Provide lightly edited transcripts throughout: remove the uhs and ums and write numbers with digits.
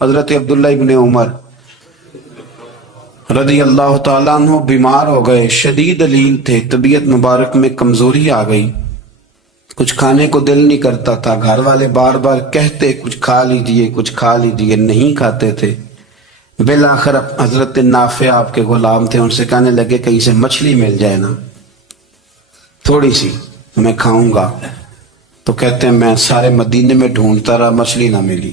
حضرت عبداللہ ابن عمر رضی اللہ تعالیٰ عنہ بیمار ہو گئے، شدید علیل تھے، طبیعت مبارک میں کمزوری آ گئی، کچھ کھانے کو دل نہیں کرتا تھا، گھر والے بار بار کہتے کچھ کھا لیجئے کچھ کھا لیجئے، نہیں کھاتے تھے۔ بالآخر حضرت نافع آپ کے غلام تھے، ان سے کہنے لگے کہیں سے مچھلی مل جائے نا تھوڑی سی میں کھاؤں گا، تو کہتے ہیں میں سارے مدینے میں ڈھونڈتا رہا، مچھلی نہ ملی،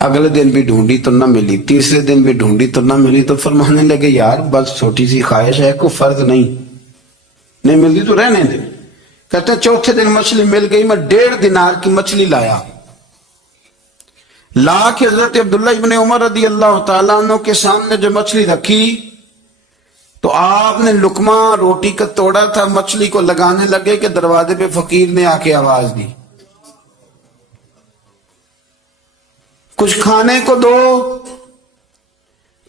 اگلے دن بھی ڈھونڈی تو نہ ملی، تیسرے دن بھی ڈھونڈی تو نہ ملی، تو فرمانے لگے یار بس چھوٹی سی خواہش ہے، کوئی فرض نہیں ملتی تو رہنے دے۔ کہتے ہیں چوتھے دن مچھلی مل گئی، میں 1.5 دینار کی مچھلی لایا، لا کے حضرت عبداللہ ابن عمر رضی اللہ تعالیٰ عنہ کے سامنے جو مچھلی رکھی تو آپ نے لقمہ روٹی کا توڑا تھا، مچھلی کو لگانے لگے کہ دروازے پہ فقیر نے آ کے آواز دی کچھ کھانے کو دو،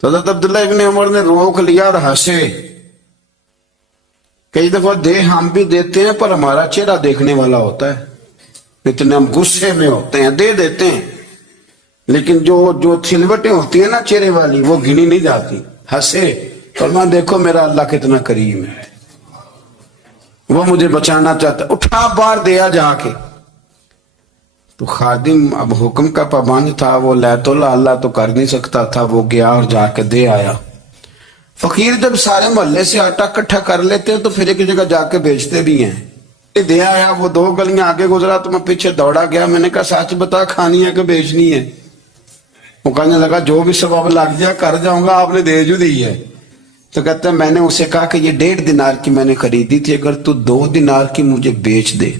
تو حضرت عبداللہ ابن عمر نے روک لیا اور ہنسے۔ کئی دفعہ دے ہم بھی دیتے ہیں پر ہمارا چہرہ دیکھنے والا ہوتا ہے، اتنے ہم غصے میں ہوتے ہیں دے دیتے ہیں، لیکن جو چھلوٹیں ہوتی ہیں نا چہرے والی وہ گنی نہیں جاتی۔ ہنسے، فرمایا دیکھو میرا اللہ کتنا کریم ہے، وہ مجھے بچانا چاہتا، اٹھا بار دیا جا کے۔ تو خادم اب حکم کا پابند تھا، وہ لیت اللہ تو کر نہیں سکتا تھا، وہ گیا اور جا کے دے آیا۔ فقیر جب سارے محلے سے آٹا کٹھا کر لیتے ہیں تو پھر ایک جگہ جا کے بیچتے بھی ہیں۔ دے آیا، وہ 2 گلیاں آگے گزرا تو میں پیچھے دوڑا گیا، میں نے کہا سچ بتا کھانی ہے کہ بیچنی ہے؟ وہ کہنے لگا جو بھی سبب لگ جائے کر جاؤں گا، آپ نے دے جو دی ہے۔ تو کہتے ہیں میں نے اسے کہا کہ یہ 1.5 دینار کی میں نے خریدی تھی، اگر تو 2 دینار کی مجھے بیچ دے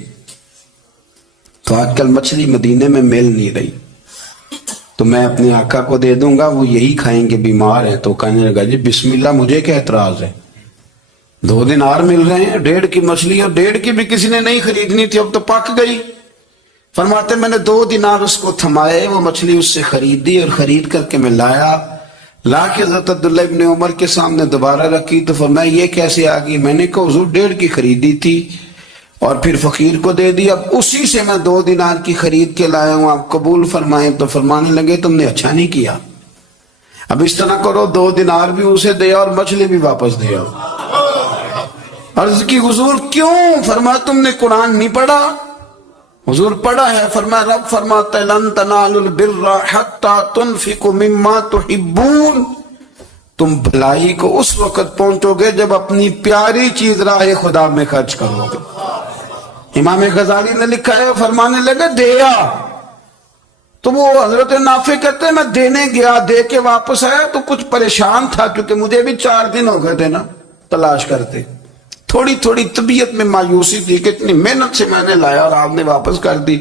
تو آج کل مچھلی مدینے میں مل نہیں رہی، تو میں اپنے آقا کو دے دوں گا، وہ یہی کھائیں گے، بیمار ہیں۔ تو کہنے لگا جی بسم اللہ، مجھے کیا اعتراض ہے، 2 دینار مل رہے ہیں، 1.5 کی مچھلی، اور 1.5 کی بھی کسی نے نہیں خریدنی تھی، اب تو پک گئی۔ فرماتے میں نے 2 دینار اس کو تھمائے، وہ مچھلی اس سے خریدی اور خرید کر کے میں لا کے حضرت عبداللہ ابن عمر کے سامنے دوبارہ رکھی، تو فرمایا یہ کیسے آ گئی؟ میں نے کہا حضور 1.5 کی خریدی تھی اور پھر فقیر کو دے دی، اب اسی سے میں 2 دینار کی خرید کے لایا ہوں، آپ قبول فرمائیں۔ تو فرمانے لگے تم نے اچھا نہیں کیا، اب اس طرح کرو 2 دینار بھی اسے دے اور مچھلی بھی واپس دے آؤ۔ عرض کی حضور کیوں؟ فرمایا تم نے قرآن نہیں پڑھا؟ حضور پڑھا ہے، فرمایا رب فرماتا ہے لن تنالوا البر حتی تنفقوا مما تحبون، تم بھلائی کو اس وقت پہنچو گے جب اپنی پیاری چیز راہ خدا میں خرچ کرو گے۔ امام غزالی نے لکھا ہے، فرمانے لگے دیا، تو وہ حضرت نافع کہتے ہیں میں دینے گیا، دے کے واپس آیا تو کچھ پریشان تھا، کیونکہ مجھے بھی 4 دن ہو گئے تھے نا تلاش کرتے، تھوڑی طبیعت میں مایوسی تھی کہ اتنی محنت سے میں نے لایا اور آپ نے واپس کر دی۔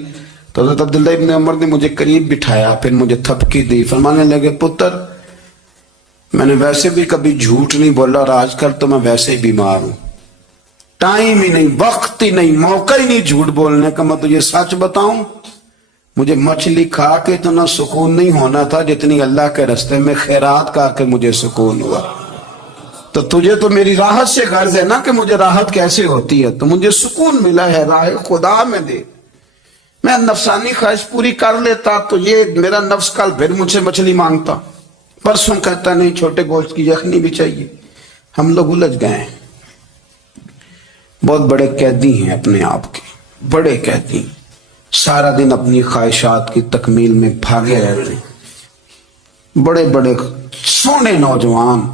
تو حضرت عبداللہ ابن عمر نے مجھے قریب بٹھایا، پھر مجھے تھپکی دی، فرمانے لگے پتر میں نے ویسے بھی کبھی جھوٹ نہیں بولا، اور آج کل تو میں ویسے ہی بیمار ہوں، ٹائم ہی نہیں، وقت ہی نہیں، موقع ہی نہیں جھوٹ بولنے کا، میں تجھے سچ بتاؤں مجھے مچھلی کھا کے اتنا سکون نہیں ہونا تھا جتنی اللہ کے راستے میں خیرات کر کے مجھے سکون ہوا۔ تو تجھے تو میری راحت سے غرض ہے نا کہ مجھے راحت کیسے ہوتی ہے، تو مجھے سکون ملا ہے راہ خدا میں دے، میں نفسانی خواہش پوری کر لیتا تو یہ میرا نفس کل پھر مجھ سے مچھلی مانگتا، پرسوں کہتا نہیں چھوٹے گوشت کی یخنی بھی چاہیے۔ ہم لوگ الجھ گئے ہیں، بہت بڑے قیدی ہیں اپنے آپ کے، بڑے قیدی، سارا دن اپنی خواہشات کی تکمیل میں بھاگے رہتے ہیں، بڑے بڑے سونے نوجوان،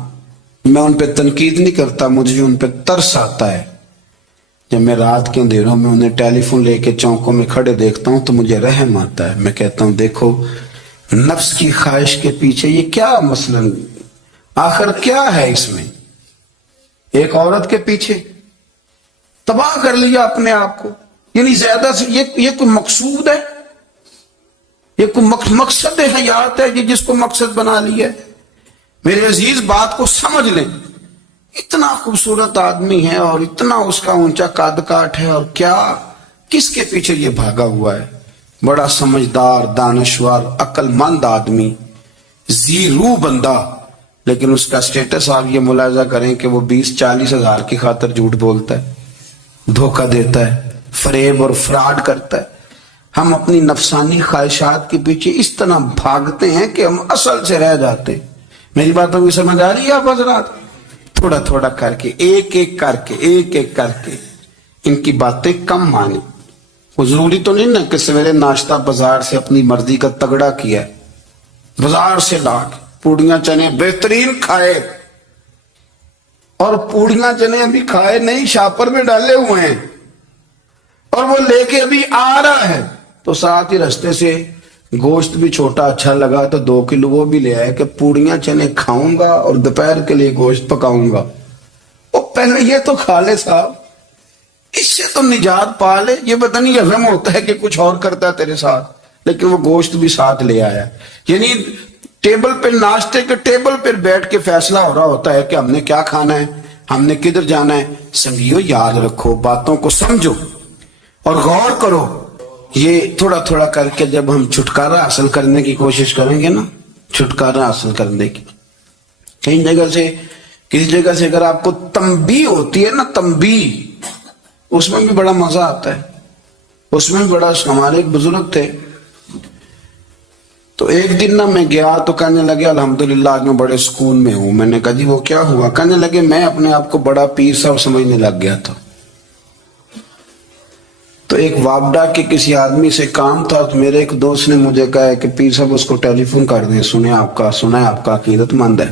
میں ان پہ تنقید نہیں کرتا، مجھے ان پہ ترس آتا ہے، جب میں رات کے اندھیروں میں انہیں ٹیلی فون لے کے چوکوں میں کھڑے دیکھتا ہوں تو مجھے رحم آتا ہے، میں کہتا ہوں دیکھو نفس کی خواہش کے پیچھے یہ کیا مثلا آخر کیا ہے، اس میں ایک عورت کے پیچھے تباہ کر لیا اپنے آپ کو، یعنی زیادہ سے یہ کوئی مقصود ہے، یہ کوئی مقصد حیات ہے جس کو مقصد بنا لیا ہے؟ میرے عزیز بات کو سمجھ لیں، اتنا خوبصورت آدمی ہے اور اتنا اس کا اونچا قد کاٹ ہے، اور کیا کس کے پیچھے یہ بھاگا ہوا ہے؟ بڑا سمجھدار، دانشور، عقل مند آدمی، ذی روح بندہ، لیکن اس کا سٹیٹس آپ یہ ملاحظہ کریں کہ وہ 20-40 ہزار کی خاطر جھوٹ بولتا ہے، دھوکہ دیتا ہے، فریب اور فراڈ کرتا ہے۔ ہم اپنی نفسانی خواہشات کے پیچھے اس طرح بھاگتے ہیں کہ ہم اصل سے رہ جاتے. میری باتوں کی سمجھ آ رہی ہے آپ حضرات؟ تھوڑا تھوڑا کر کے ایک ایک کر کے ان کی باتیں کم مانی. وہ ضروری تو نہیں نا کہ سویرے ناشتہ بازار سے اپنی مرضی کا تگڑا کیا، بازار سے لا کے پوڑیاں چنے بہترین کھائے، اور پوڑیاں چنے ابھی کھائے نہیں، شاپر میں ڈالے ہوئے ہیں، اور وہ لے کے ابھی آ رہا ہے تو ساتھ ہی رستے سے گوشت بھی چھوٹا اچھا لگا تو 2 کلو وہ بھی لے آئے کہ پوڑیاں چنے کھاؤں گا اور دوپہر کے لیے گوشت پکاؤں گا. وہ پہلے یہ تو کھا لے صاحب، اس سے تو نجات پا لے. یہ پتہ نہیں ہضم ہوتا ہے کہ کچھ اور کرتا ہے تیرے ساتھ، لیکن وہ گوشت بھی ساتھ لے آیا. یعنی ٹیبل پہ، ناشتے کے ٹیبل پر بیٹھ کے فیصلہ ہو رہا ہوتا ہے کہ ہم نے کیا کھانا ہے، ہم نے کدھر جانا ہے. سنگیو یاد رکھو، باتوں کو سمجھو اور غور کرو. یہ تھوڑا تھوڑا کر کے جب ہم چھٹکارا حاصل کرنے کی کوشش کریں گے نا، چھٹکارا حاصل کرنے کی، کہیں جگہ سے، کسی جگہ سے اگر آپ کو تنبیہ ہوتی ہے نا، تنبیہ، اس میں بھی بڑا مزہ آتا ہے. اس میں بھی بڑا، ہمارے ایک بزرگ تھے تو ایک دن نا میں گیا تو کہنے لگے الحمدللہ آج میں بڑے سکون میں ہوں. میں نے کہا جی وہ کیا ہوا؟ کہنے لگے میں اپنے آپ کو بڑا پیر صاحب سمجھنے لگ گیا تھا. تو ایک وابڈا کے کسی آدمی سے کام تھا تو میرے ایک دوست نے مجھے کہا کہ پیر صاحب اس کو ٹیلی فون کر دیں، سنا ہے آپ کا عقیدت مند ہے.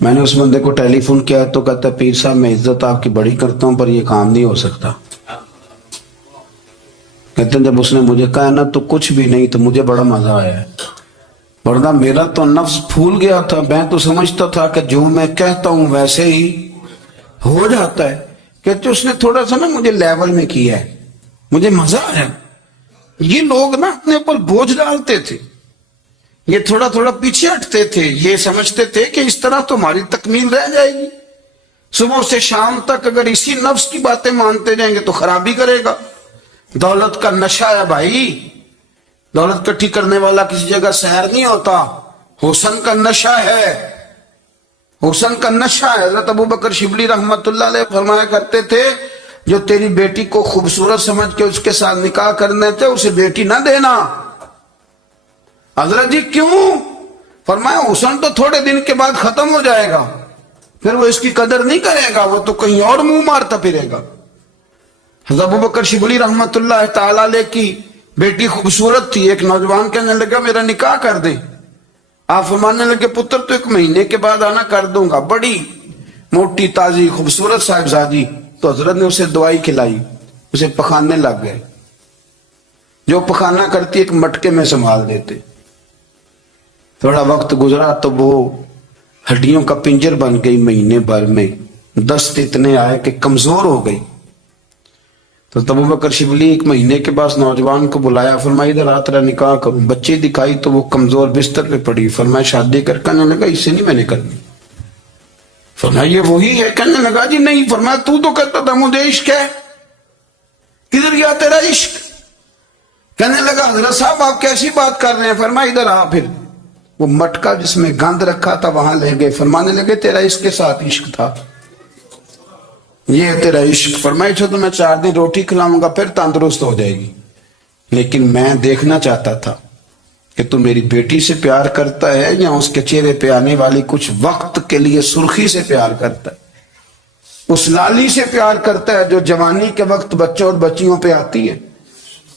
میں نے اس بندے کو ٹیلی فون کیا تو کہتا پیر صاحب میں عزت آپ کی بڑی کرتا ہوں پر یہ کام نہیں ہو سکتا. کہتے ہیں جب اس نے مجھے کہا نا تو کچھ بھی نہیں، تو مجھے بڑا مزہ آیا ہے، ورنہ میرا تو نفس پھول گیا تھا. میں تو سمجھتا تھا کہ جو میں کہتا ہوں ویسے ہی ہو جاتا ہے. کہتے اس نے تھوڑا سا نا مجھے لیول میں کیا ہے، مجھے مزہ آیا. یہ لوگ نا اپنے اوپر بوجھ ڈالتے تھے، یہ تھوڑا تھوڑا پیچھے ہٹتے تھے، یہ سمجھتے تھے کہ اس طرح تو ہماری تکمیل رہ جائے گی. صبح سے شام تک اگر اسی نفس کی باتیں مانتے جائیں گے تو خرابی کرے گا. دولت کا نشہ ہے بھائی، دولت کٹھی کرنے والا کسی جگہ سیر نہیں ہوتا. حسن کا نشہ ہے، حسن کا نشہ ہے. حضرت ابو بکر شبلی رحمت اللہ علیہ فرمایا کرتے تھے جو تیری بیٹی کو خوبصورت سمجھ کے اس کے ساتھ نکاح کرنے تھے اسے بیٹی نہ دینا. حضرت جی کیوں؟ فرمایا حسن تو تھوڑے دن کے بعد ختم ہو جائے گا، پھر وہ اس کی قدر نہیں کرے گا، وہ تو کہیں اور منہ مارتا پھرے گا. حضرت ابو بکر شبلی رحمت اللہ تعالی علیہ کی بیٹی خوبصورت تھی. ایک نوجوان کہنے لگا میرا نکاح کر دیں. آپ فرمانے لگے پتر تو 1 مہینے کے بعد آنا، کر دوں گا. بڑی موٹی تازی خوبصورت صاحبزادی. تو حضرت نے اسے دوائی کھلائی، اسے پخانے لگ گئے. جو پخانہ کرتی ایک مٹکے میں سنبھال دیتے. تھوڑا وقت گزرا تو وہ ہڈیوں کا پنجر بن گئی. مہینے بھر میں دست اتنے آئے کہ کمزور ہو گئی. تو ابو بکر شبلی 1 مہینے کے بعد نوجوان کو بلایا، فرمایا ادھر آ تیرا نکاح کروں. بچے دکھائی تو وہ کمزور بستر پہ پڑی. فرمایا شادی کر. کہنے لگا اس سے نہیں میں نے کرنی. فرمایا یہ وہی ہے؟ کہنے لگا جی نہیں. فرمایا تو کہتا تھا مجھے عشق ہے، کدھر گیا تیرا عشق؟ کہنے لگا حضرت صاحب آپ کیسی بات کر رہے ہیں؟ فرمایا ادھر آ. پھر وہ مٹکا جس میں گند رکھا تھا وہاں لے گئے. فرمانے لگے تیرا اس کے ساتھ عشق تھا، یہ ہے تیرا عشق. فرمایا اچھا تو میں 4 دن روٹی کھلاؤں گا پھر تندرست ہو جائے گی، لیکن میں دیکھنا چاہتا تھا کہ تو میری بیٹی سے پیار کرتا ہے یا اس کے چہرے پہ آنے والی کچھ وقت کے لیے سرخی سے پیار کرتا ہے، اس لالی سے پیار کرتا ہے جو جوانی کے وقت بچوں اور بچیوں پہ آتی ہے.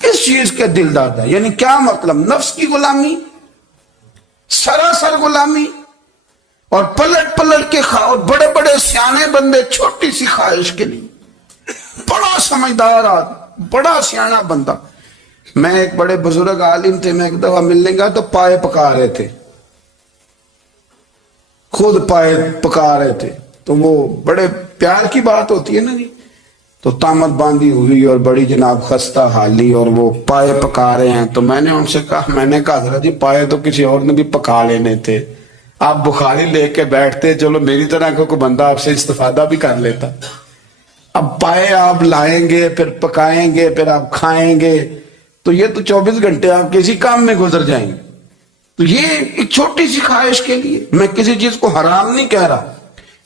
کس چیز کے دل دادا؟ یعنی کیا مطلب؟ نفس کی غلامی، سراسر غلامی. اور پلٹ پلٹ کے اور بڑے بڑے سیانے بندے چھوٹی سی خواہش کے لیے. بڑا سمجھدار آدمی، بڑا سیانا بندہ. میں ایک بڑے بزرگ عالم تھے، میں ایک دفعہ ملنے گیا تو پائے پکا رہے تھے، خود پائے پکا رہے تھے. تو وہ بڑے پیار کی بات ہوتی ہے نا جی. تو تامت باندھی ہوئی اور بڑی جناب خستہ حالی اور وہ پائے پکا رہے ہیں. تو میں نے ان سے کہا، میں نے کہا حضرت جی پائے تو کسی اور نے بھی پکا لینے تھے، آپ بخاری لے کے بیٹھتے، چلو میری طرح کا کوئی بندہ آپ سے استفادہ بھی کر لیتا. اب پائے آپ لائیں گے، پھر پکائیں گے، پھر آپ کھائیں گے، تو یہ تو 24 گھنٹے آپ کسی کام میں گزر جائیں گے. تو یہ ایک چھوٹی سی خواہش کے لیے. میں کسی چیز کو حرام نہیں کہہ رہا،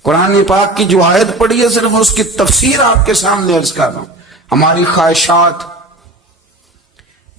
قرآن پاک کی جو آیت پڑھی ہے صرف اس کی تفسیر آپ کے سامنے عرض کر رہا ہوں. ہماری خواہشات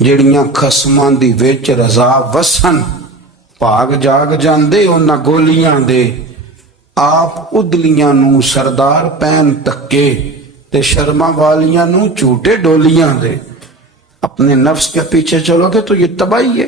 ਜਿਹੜੀਆਂ ਖਸਮਾਂ ਦੀ ਵਿੱਚ ਰਜ਼ਾ ਵਸਣ, ਭਾਗ ਜਾਗ ਜਾਂਦੇ ਉਹਨਾਂ ਗੋਲੀਆਂ ਦੇ। ਆਪ ਉਦਲੀਆਂ ਨੂੰ ਸਰਦਾਰ ਪੈਨ ਧੱਕੇ, تے شرما والیاں نو جھوٹے ڈولیاں دے. اپنے نفس کے پیچھے چلو گے تو یہ تباہی ہے.